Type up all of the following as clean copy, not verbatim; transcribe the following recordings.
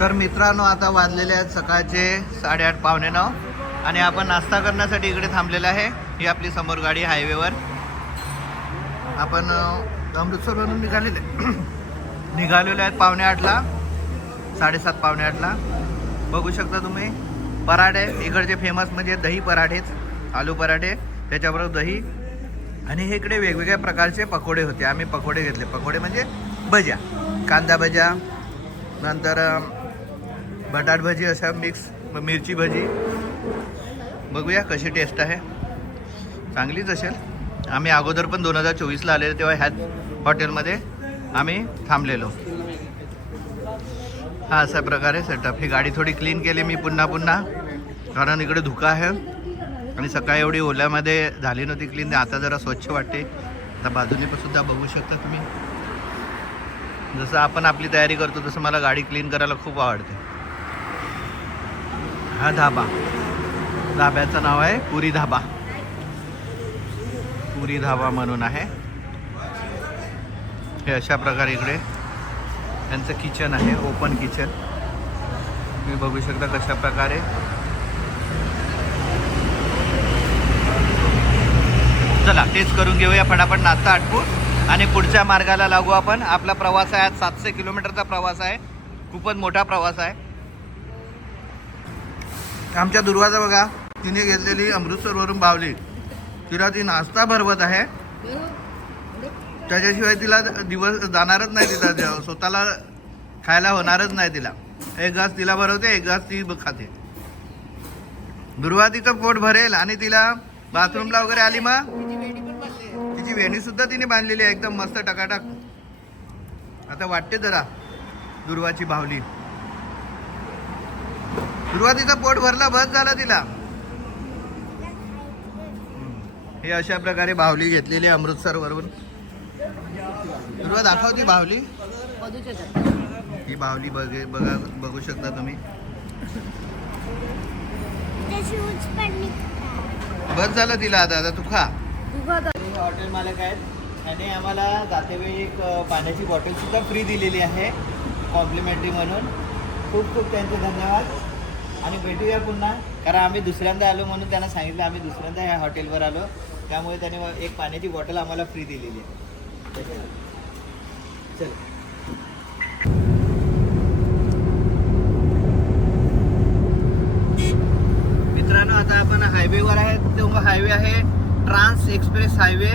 तर मित्रांनो, आता वाजलेले आहेत सकाळचे 8:30 पावणे 9 आणि आपण नाश्ता करण्यासाठी इकडे थांबलेला आहे. ही आपली समोर गाडी हायवेवर. आपण अमृतसरवरून निघालेलो आहेत पावणे 8ला, 7:30 पावणे 8ला. बघू शकता तुम्ही पराठे इकडचे फेमस म्हणजे दही पराठेच, आलू पराठे, त्याच्याबरोबर दही. आणि हे इकडे वेगवेगळ्या प्रकारचे पकोडे होते. आम्ही पकोडे घेतले. पकोडे म्हणजे भज्या, कांदा भज्या, नंतर बटाट भजी, अशा मिक्स मिरची भजी. बघूया कशी टेस्ट आहे. चांगलीच असेल. आम्ही अगोदर पण 2024ला आलेलो, तेव्हा ह्याच हॉटेलमध्ये आम्ही थांबलेलो. हा अशा प्रकारे सेटअप. ही गाडी थोडी क्लीन केली मी पुन्हा कारण इकडे धुका आहे आणि सकाळी एवढी ओल्यामध्ये झाली नव्हती क्लीन. आता जरा स्वच्छ वाटते. आता बाजूने पण सुद्धा बघू शकता तुम्ही. जसं आपण आपली तयारी करतो तसं मला गाडी क्लीन करायला खूप आवडते. हा धाब्याचं नाव आहे पुरी धाबा. पुरी धाबा म्हणून आहे. हे अशा प्रकारे इकडे त्यांचं किचन आहे, ओपन किचन. तुम्ही बघू शकता कशा प्रकारे. चला टेस्ट करून घेऊया फटाफट, नाश्ता आटपू आणि पुढच्या मार्गाला लागू आपण. आपला प्रवास आहे आज 700 किलोमीटरचा प्रवास आहे. खूपच मोठा प्रवास आहे. आमच्या दुर्वाजा बघा, तिने घेतलेली अमृतसरवरून बावली. तिला ती नाश्ता भरवत आहे. त्याच्याशिवाय तिला दिवस जाणारच नाही. तिला स्वतःला खायला होणारच नाही. तिला एक घास तिला भरवते, एक घास ती खाते. दुर्वा तिचं पोट भरेल आणि तिला बाथरूमला वगैरे आली मग तिची वेणी सुद्धा तिने बांधलेली आहे एकदम मस्त टकाटक. आता वाटते जरा दुर्वाची बावली. दुर्वा तिचं पोट भरला, बस झाला तिला. हे अशा प्रकारे बावली घेतलेली अमृतसरवरून. दुर्वा दाखव ती बावली. ही बावली बघू शकता तुम्ही. बस झालं तिला. आता तू खा. हॉटेल मालक आहेत, त्याने आम्हाला जातेवेळी एक पाण्याची बॉटल सुद्धा फ्री दिलेली आहे कॉम्प्लिमेंटरी म्हणून. खूप खूप त्यांचे धन्यवाद. आणि भेटूया पुन्हा, कारण आम्ही दुसऱ्यांदा आलो म्हणून त्यांना सांगितलं आम्ही दुसऱ्यांदा ह्या हॉटेलवर आलो, त्यामुळे त्याने एक पाण्याची बॉटल आम्हाला फ्री दिलेली आहे. चल मित्रांनो, आता आपण हायवेवर आहे. तो हायवे आहे trans express highway,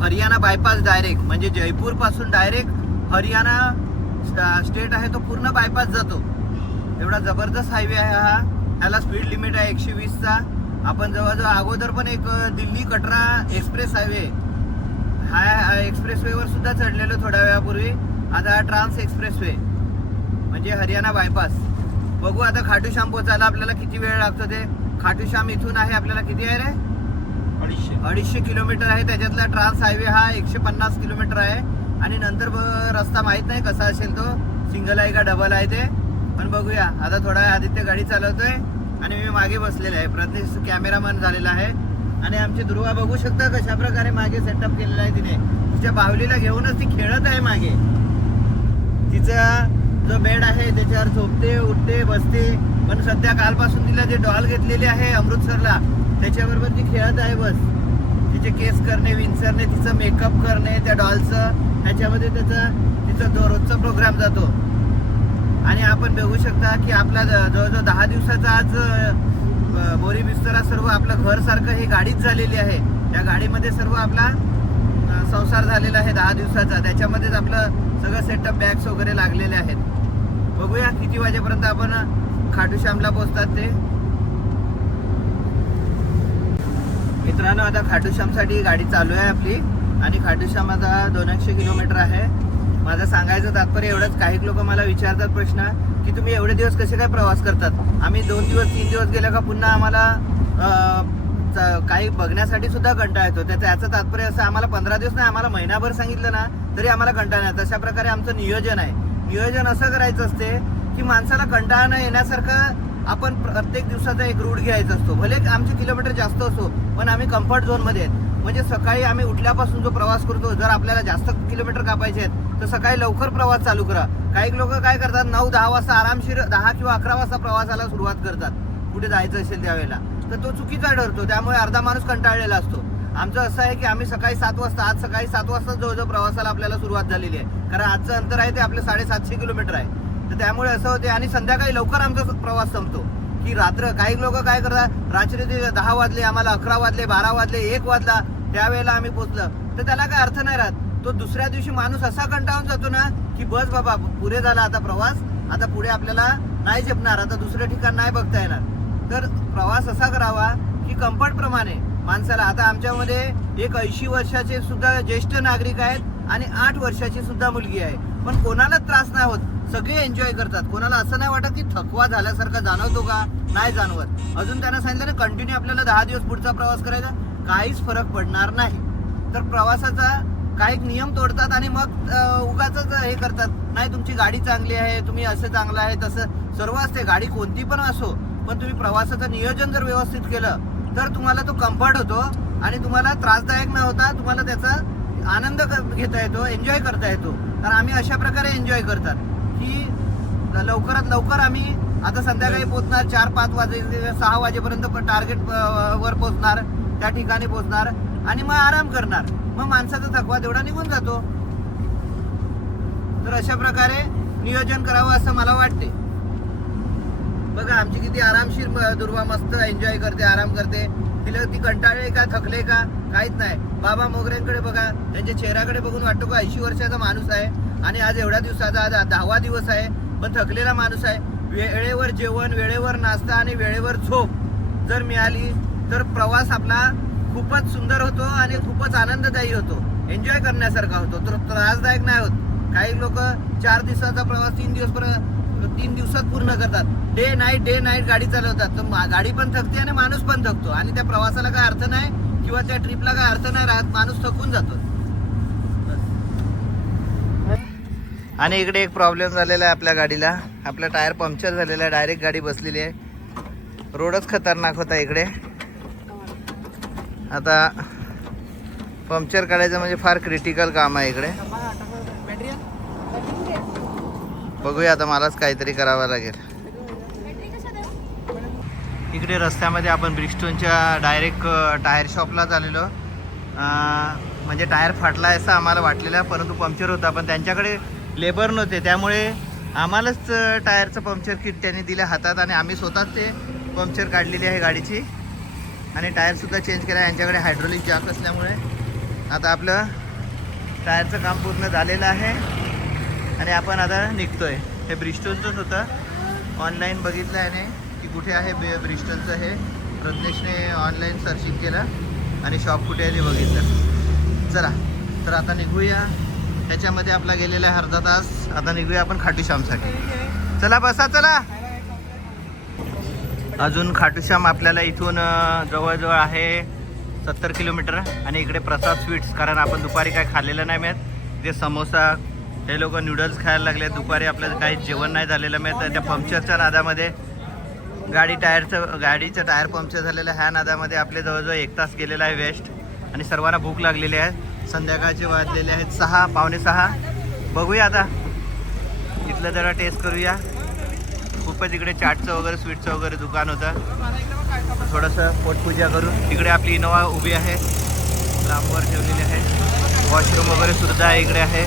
Haryana bypass direct. म्हणजे जयपूर पासून डायरेक्ट हरियाणा स्टेट आहे तो पूर्ण बायपास जातो. एवढा जबरदस्त हायवे आहे हा. ह्याला स्पीड लिमिट आहे 120चा. आपण जवळजवळ अगोदर पण एक दिल्ली कटरा एक्सप्रेस हायवे, हा एक्सप्रेस वेवर सुद्धा चढलेलो थोड्या वेळापूर्वी. आता ट्रान्स एक्सप्रेस वे म्हणजे हरियाणा बायपास. बघू आता खाटूश्याम पोचायला आपल्याला किती वेळ लागतो ते. खाटूश्याम इथून आहे आपल्याला किती आहे रे? 250 किलोमीटर आहे. त्याच्यातला ट्रान्स हायवे हा 150 किलोमीटर आहे. आणि नंतर रस्ता माहीत नाही कसा असेल तो, सिंगल आहे का डबल आहे ते, पण बघूया. आता थोडा आदित्य गाडी चालवतोय आणि मी मागे बसलेला आहे. प्रत्येक कॅमेरामॅन झालेला आहे. आणि आमची दुर्वा बघू शकता कशा प्रकारे मागे सेटअप केलेला आहे तिने. तिच्या बाहुलीला घेऊनच ती खेळत आहे मागे. तिचा जो बेड आहे त्याच्यावर झोपते, उठते, बसते. पण सध्या कालपासून तिला जे डॉल घेतलेली आहे अमृतसरला त्याच्याबरोबर ती खेळत आहे बस. तिचे केस करणे, विंचरणे, तिचं मेकअप करणे त्या डॉलचं, ह्याच्यामध्ये तिचा रोजचा प्रोग्राम जातो. आणि आपण बघू शकता की आपला जवळजवळ 10 दिवसाचा आज बोरी बिस्तरा सर्व आपलं घर सारखं ही गाडीच झालेली आहे. त्या गाडीमध्ये सर्व आपला संसार झालेला आहे 10 दिवसाचा. त्याच्यामध्येच आपलं सगळं सेटअप बॅग्स वगैरे लागलेले आहेत. बघूया किती वाजेपर्यंत आपण खाटूश्यामला पोहोचतात ते. मित्रांनो, आता खाटूश्यामसाठी गाडी चालू आहे आपली. आणि खाटूश्याम आता 200 किलोमीटर आहे. माझं सांगायचं तात्पर्य एवढंच. काही लोक मला विचारतात प्रश्न की तुम्ही एवढे दिवस कसे काय प्रवास करतात. आम्ही 2 दिवस 3 दिवस गेल्या का पुन्हा आम्हाला काही बघण्यासाठी सुद्धा कंटाळा येतो. याचं तात्पर्य असं, आम्हाला 15 दिवस नाही, आम्हाला महिनाभर सांगितलं ना तरी आम्हाला कंटाळा नाही. तशा प्रकारे आमचं नियोजन आहे. नियोजन असं करायचं असते की माणसाला कंटाळा न येण्यासारखं आपण प्रत्येक दिवसाचा एक रूट घ्यायचा असतो. भले आमचे किलोमीटर जास्त असो पण आम्ही कम्फर्ट झोनमध्ये आहेत. म्हणजे सकाळी आम्ही उठल्यापासून जो प्रवास करतो, जर आपल्याला जास्त किलोमीटर कापायचे आहेत तर सकाळी लवकर प्रवास चालू करा. काही लोक काय करतात 9-10 वाजता आरामशीर 10 किंवा 11 वाजता प्रवासाला सुरुवात करतात कुठे जायचं असेल त्यावेळेला, तर तो चुकीचा ठरतो. त्यामुळे अर्धा माणूस कंटाळलेला असतो. आमचं असं आहे की आम्ही सकाळी 7 वाजता, आज सकाळी 7 वाजता जवळजवळ प्रवासाला आपल्याला सुरुवात झालेली आहे. कारण आजचं अंतर आहे ते आपलं 750 किलोमीटर आहे. तर त्यामुळे असं होते आणि संध्याकाळी लवकर आमचा प्रवास संपतो. की रात्र काही लोक काय करतात, रात्री 10 वाजले, आम्हाला 11 वाजले, 12 वाजले, 1 वाजला, त्यावेळेला आम्ही पोहोचलं, तर त्याला काय अर्थ नाही राहत. तो दुसऱ्या दिवशी माणूस असा कंटाळून जातो ना की बस बाबा पुरे झाला आता प्रवास, आता पुढे आपल्याला नाही झेपणार, आता दुसरं ठिकाण नाही बघता येणार. तर प्रवास असा करावा की कम्फर्ट प्रमाणे माणसाला. आता आमच्यामध्ये एक 80 वर्षाचे सुद्धा ज्येष्ठ नागरिक आहेत आणि 8 वर्षाची सुद्धा मुलगी आहे, पण कोणालाच त्रास नाही होत. सगळे एन्जॉय करतात. कोणाला असं नाही वाटत की थकवा झाल्यासारखा जाणवतो का, नाही जाणवत. अजून त्यांना सांगितलं ना कंटिन्यू आपल्याला 10 दिवस पुढचा प्रवास करायचा, काहीच फरक पडणार नाही. तर प्रवासाचा काही नियम तोडतात आणि मग उगाच हे करतात, नाही तुमची गाडी चांगली आहे, तुम्ही असं चांगलं आहे, तसं सर्व असते. गाडी कोणती पण असो, पण तुम्ही प्रवासाचं नियोजन जर व्यवस्थित केलं तर तुम्हाला तो कम्फर्ट होतो आणि तुम्हाला त्रासदायक न होता तुम्हाला त्याचा आनंद घेता येतो, एन्जॉय करता येतो. तर आम्ही अशा प्रकारे एन्जॉय करतात की लवकरात लवकर आम्ही आता संध्याकाळी पोहोचणार, 4-5 वाजे 6 वाजेपर्यंत टार्गेट वर पोहोचणार, त्या ठिकाणी पोहोचणार आणि मग आराम करणार. मग माणसाचा थकवा तेवढा निघून जातो. तर अशा प्रकारे नियोजन करावं असं मला वाटते. बघा आमची किती आरामशीर दुर्वा मस्त एन्जॉय करते, आराम करते. तिला ती कंटाळले का, थकले का, काहीच नाही. बाबा मोगऱ्यांकडे बघा, त्यांच्या चेहऱ्याकडे बघून वाटतो का 80 वर्षाचा माणूस आहे आणि आज एवढ्या दिवसाचा, आज 10वा दिवस आहे, पण थकलेला माणूस आहे. वेळेवर जेवण, वेळेवर नाश्ता आणि वेळेवर झोप जर मिळाली तर प्रवास आपला खूपच सुंदर होतो आणि खूपच आनंददायी होतो, एन्जॉय करण्यासारखा होतो, तर त्रासदायक नाही होत. काही लोक 4 दिवसाचा प्रवास 3 दिवसात पूर्ण करतात. डे नाईट गाडी चालवतात, तर गाडी पण थकते आणि माणूस पण थकतो आणि त्या प्रवासाला काय अर्थ नाही किंवा त्या ट्रिपला काय अर्थ नाही राहत, माणूस थकून जातो. आणि इकडे एक प्रॉब्लेम झालेला आहे आपल्या गाडीला, आपला टायर पंक्चर झालेला आहे, डायरेक्ट गाडी बसलेली आहे. रोडच खतरनाक होता इकडे. आता पंक्चर काढायचं म्हणजे फार क्रिटिकल काम आहे इकडे. बघूया आता, मलाच काहीतरी करावं लागेल. इकडे रस्त्यामध्ये आपण ब्रिस्टोनच्या डायरेक्ट टायर शॉपला झालेलो. म्हणजे टायर फाटला असं आम्हाला वाटलेलं, परंतु पंक्चर होता, पण त्यांच्याकडे लेबर नव्हते, त्यामुळे आम्हालाच टायरचं पंक्चर किट त्यांनी दिलं हातात आणि आम्ही स्वतःच ते पंक्चर काढलेली आहे गाडीची आणि टायरसुद्धा चेंज केला आहे. यांच्याकडे हायड्रोलिक जॅक असल्यामुळे आता आपलं टायरचं काम पूर्ण झालेलं आहे आणि आपण आता निघतोय. हे ब्रिस्टोनचंच होतं, ऑनलाईन बघितलं आहे की कुठे आहे ब्रिस्टोनचं. हे प्रज्ञेशने ऑनलाईन सर्चिंग केलं आणि शॉप कुठे आहे ते बघितलं. चला तर आता निघूया. त्याच्यामध्ये आपला गेलेला आहे अर्धा तास. आता निघूया आपण खाटूश्यामसाठी. चला बसा, चला. अजून खाटूश्याम आपल्याला इथून जवळजवळ आहे 70 किलोमीटर. आणि इकडे प्रसाद स्वीट्स, कारण आपण दुपारी काय खाल्लेलं नाही मिळत. ते समोसा, हे लोक नूडल्स खायला लागले. दुपारी आपल्याला काही जेवण नाही झालेलं मिळत. त्या पंक्चरच्या नादामध्ये गाडीचं टायर पंक्चर झालेलं, ह्या नादामध्ये आपले जवळजवळ 1 तास गेलेला आहे वेस्ट. आणि सर्वांना भूक लागलेली आहे. संध्याकाळचे वाजलेले आहेत 6, पावणे 6. बघूया आता, इथलं जरा टेस्ट करूया. खूपच इकडे चाटचं वगैरे, स्वीटचं वगैरे दुकान होतं. थोडंसं पोटपूजा करू. इकडे आपली इनोवा उभी आहे, लांबवर ठेवलेली आहे. वॉशरूम वगैरे सुद्धा इकडे आहे,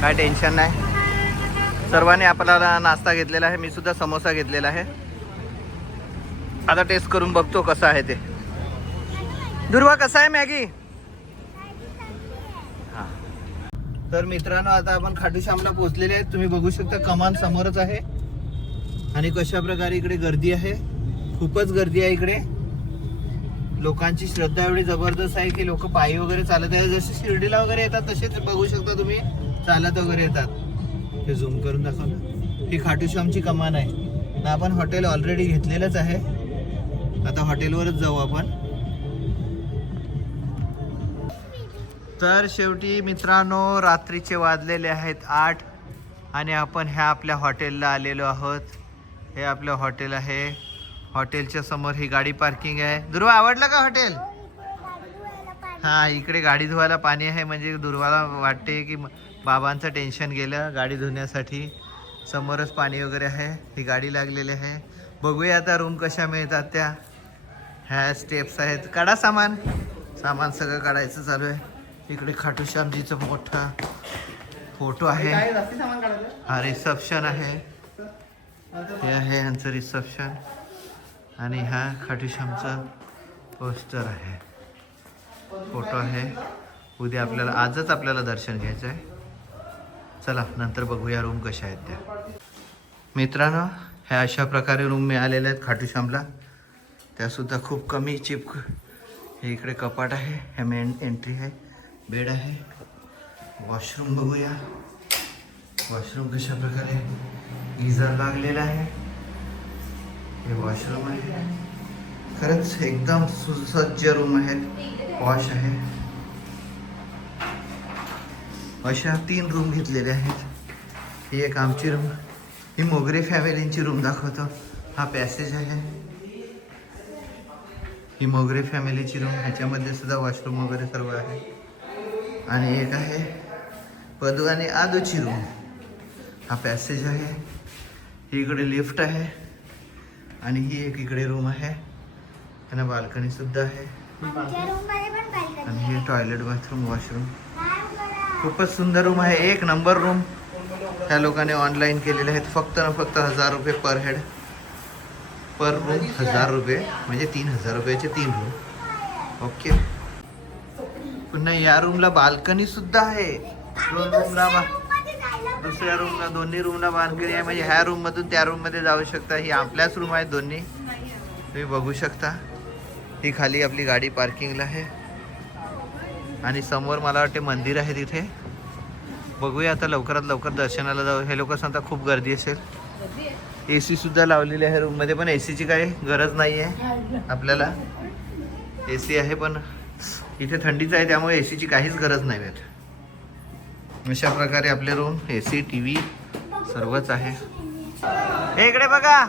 काय टेन्शन नाही. सर्वांनी आपल्याला नाश्ता घेतलेला आहे. मी सुद्धा समोसा घेतलेला आहे. आता टेस्ट करून बघतो कसं आहे ते. दुर्वा, कसा आहे मॅगी? हां. तर मित्रांनो, आता आपण खाटूश्यामला पोहोचलेले आहेत. तुम्ही बघू शकता कमान समोरच आहे आणि कशा प्रकारे इकडे गर्दी आहे. खूपच गर्दी आहे इकडे. लोकांची श्रद्धा एवढी जबरदस्त आहे की लोक पायी वगैरे चालत आहे. जसे शिर्डीला वगैरे येतात तसेच बघू शकता तुम्ही चालत वगैरे येतात. हे झूम करून दाखव ना. ही खाटूश्यामची कमान आहे ना. आपण हॉटेल ऑलरेडी घेतलेलंच आहे. आता हॉटेलवरच जाऊ आपण. तर शेवटी मित्रांनो, रात्रीचे वाजलेले आहेत 8 आणि आपण ह्या आपल्या हॉटेलला आलेलो आहोत. हे आपलं हॉटेल आहे. हॉटेलच्या समोर ही गाडी पार्किंग आहे. ध्रुव, आवडलं का हॉटेल? हा, इकडे गाडी धुवायला पाणी आहे, म्हणजे दुर्वाला वाटते की बाबांचं टेन्शन गेलं गाडी धुण्यासाठी. समोरच पाणी वगैरे आहे, ही गाडी लागलेली आहे. बघूया आता रूम कशा मिळतात त्या. ह्या स्टेप्स आहेत, काढा सामान सगळं काढायचं चालू आहे. इकडे खाटू श्यामजीचा मोठा फोटो आहे. हा रिसेप्शन आहे, हे आहे यांचं रिसेप्शन. आणि हा खाटू श्यामचा पोस्टर आहे, फोटो आहे. उद्या आपल्याला, आजच आपल्याला दर्शन घ्यायचं आहे. चला नंतर बघूया रूम कशा आहेत त्या. मित्रांनो, ह्या अशा प्रकारे रूम मिळालेल्या आहेत खाटू श्यामला. त्यासुद्धा खूप कमी चिप. हे इकडे कपाट आहे, हे मेन एंट्री आहे. बेड आहे. वॉशरूम बघूया, वॉशरूम कशा प्रकारे. गिझर लागलेला आहे. हे वॉशरूम आहे. खरंच एकदम सुसज्ज रूम आहे, वॉश आहे. अशा 3 रूम घेतलेले आहेत. ही एक आमची रूम, ही मोगरे फॅमिलींची रूम दाखवतो. हा पॅसेज आहे, ही मोगरे फॅमिलीची रूम. ह्याच्यामध्ये सुद्धा वॉशरूम वगैरे सर्व आहे. आणि एक आहे पदू आणि आदूची रूम. हा पॅसेज आहे. ही इकडे लिफ्ट आहे. आणि ही एक इकडे रूम आहे, त्यांना बाल्कनी सुद्धा आहे. आणि हे टॉयलेट, बाथरूम, वॉशरूम. खूपच सुंदर रूम आहे, 1 नंबर रूम. त्या लोकांनी ऑनलाईन केलेले आहेत. फक्त 1000 रुपये पर हेड, पर रूम 1000 रुपये, म्हणजे 3000 रुपयाचे 3 रूम. ओके. पुन्हा या रूमला बाल्कनी सुद्धा आहे. 2 रूमला, दुसऱ्या रूमला, दोन्ही रूमला बाल्कनी आहे. म्हणजे ह्या रूम मधून त्या रूम मध्ये जाऊ शकता. ही आपल्याच रूम आहेत दोन्ही, तुम्ही बघू शकता. ही खाली आपली गाडी पार्किंगला आहे. आणि समोर मला वाटते मंदिर आहे तिथे. बघूया आता लवकरात लवकर दर्शनाला जाऊ. हे लोक सांगतात खूप गर्दी असेल. AC सुद्धा लावलेली आहे रूममध्ये, पण ACची काही गरज नाही आहे आपल्याला. AC आहे पण इथे थंडीच आहे, त्यामुळे ACची काहीच गरज नाही आहे. अशा प्रकारे आपले रूम, AC, TV सर्वच आहे. हे इकडे बघा.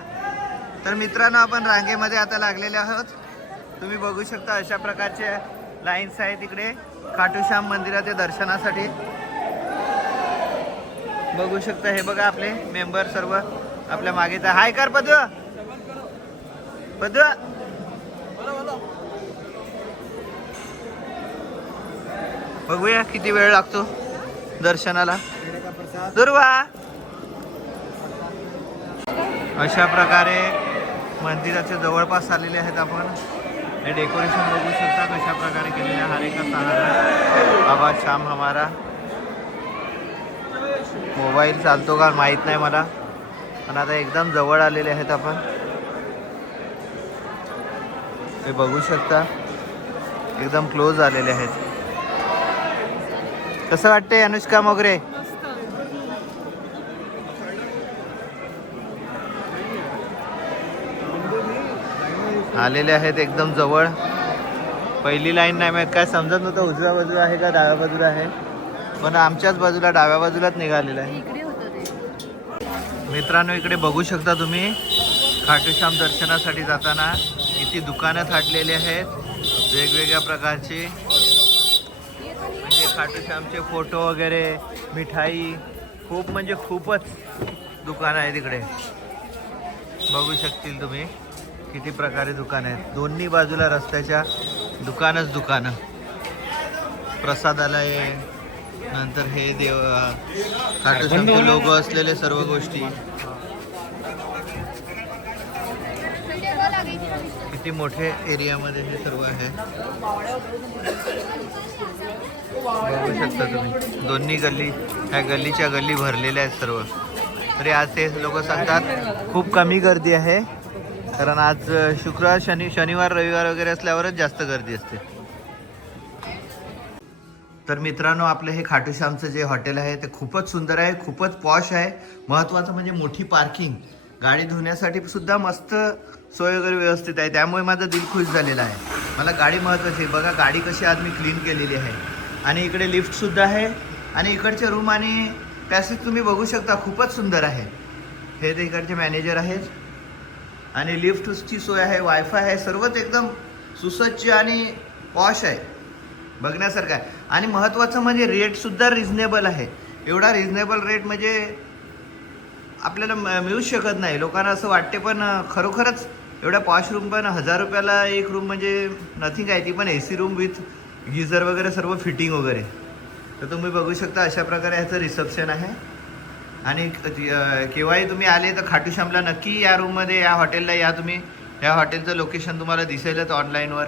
तर मित्रांनो, आपण रांगेमध्ये आता लागलेले आहोत. तुम्ही बघू शकता अशा प्रकारचे लाईन्स आहेत इकडे खाटू श्याम मंदिराच्या दर्शनासाठी. बघू शकता. हे बघा आपले मेंबर सर्व आपल्या मागे. तर हाय कर पदू. बघूया किती वेळ लागतो दर्शनाला. दुर्वा. अशा प्रकारे मंदिराच्या जवळपास आलेले आहेत आपण. हे डेकोरेशन बघू शकता कशा प्रकारे केलेले. हरे का सहारा, बाबा श्याम हमारा. मोबाईल चालतो का माहीत नाही मला, पण आता एकदम जवळ आलेले आहेत आपण. हे बघू शकता एकदम क्लोज आलेले आहेत. कसं वाटतंय अनुष्का मोगरे? आलेले आहेत एकदम जवळ. पहिली लाईन नाही माहीत, काय समजत नव्हतं उजव्या बाजूला आहे का डाव्या बाजूला आहे, पण आमच्याच बाजूला डाव्या बाजूलाच निघालेलं आहे. मित्रांनो, इकडे बघू शकता तुम्ही खाटू श्याम दर्शनासाठी जाताना किती दुकानं थाटलेली आहेत वेगवेगळ्या प्रकारची. म्हणजे खाटू श्यामचे फोटो वगैरे, मिठाई, खूप म्हणजे खूपच दुकानं आहेत इकडे. बघू शकतील तुम्ही किती प्रकारे दुकानं आहेत. दोन्ही बाजूला रस्त्याच्या दुकानच दुकानं. प्रसादालय, नंतर हे देव खाटू श्यामचे लोगो असलेले सर्व गोष्टी. किती मोठे एरियामध्ये हे सर्व आहे. बघू शकता तुम्ही दोन्ही गल्ली, ह्या गल्लीच्या गल्ली भरलेल्या आहेत सर्व. तरी आज ते लोक सांगतात खूप कमी गर्दी आहे, कारण आज शुक्रवार, शनिवार, रविवार वगैरे असल्यावरच जास्त गर्दी असते. तर मित्रांनो, आपलं हे खाटू श्यामचं जे हॉटेल आहे ते खूपच सुंदर आहे, खूपच पॉश आहे. महत्त्वाचं म्हणजे मोठी पार्किंग, गाडी धुण्यासाठी सुद्धा मस्त सोय वगैरे व्यवस्थित आहे. त्यामुळे माझं दिल खुश झालेलं आहे. मला गाडी महत्त्वाची आहे. बघा गाडी कशी आज मी क्लीन केलेली आहे. आणि इकडे लिफ्टसुद्धा आहे. आणि इकडचे रूम आणि पॅसेज तुम्ही बघू शकता, खूपच सुंदर आहे. हे ते इकडचे मॅनेजर आहेत. आणि लिफ्टची सोय आहे, वायफाय आहे, सर्वच एकदम सुसज्ज आणि पॉश आहे. बघण्यासारखं आहे. आणि महत्त्वाचं म्हणजे रेटसुद्धा रिझनेबल आहे. एवढा रिझनेबल रेट म्हणजे आपल्याला मिळूच शकत नाही. लोकांना असं वाटते, पण खरोखरच एवढ्या पॉश रूम पण 1000 रुपयाला एक रूम म्हणजे नथिंग आहे. ती पण AC रूम विथ गिझर वगैरे सर्व फिटिंग वगैरे. तर तुम्ही बघू शकता अशा प्रकारे ह्याचं रिसेप्शन आहे. आणि केव्हाही तुम्ही आले तर खाटूश्यामला नक्की या रूममध्ये, या हॉटेलला या तुम्ही. या हॉटेलचं लोकेशन तुम्हाला दिसेलच ऑनलाईनवर.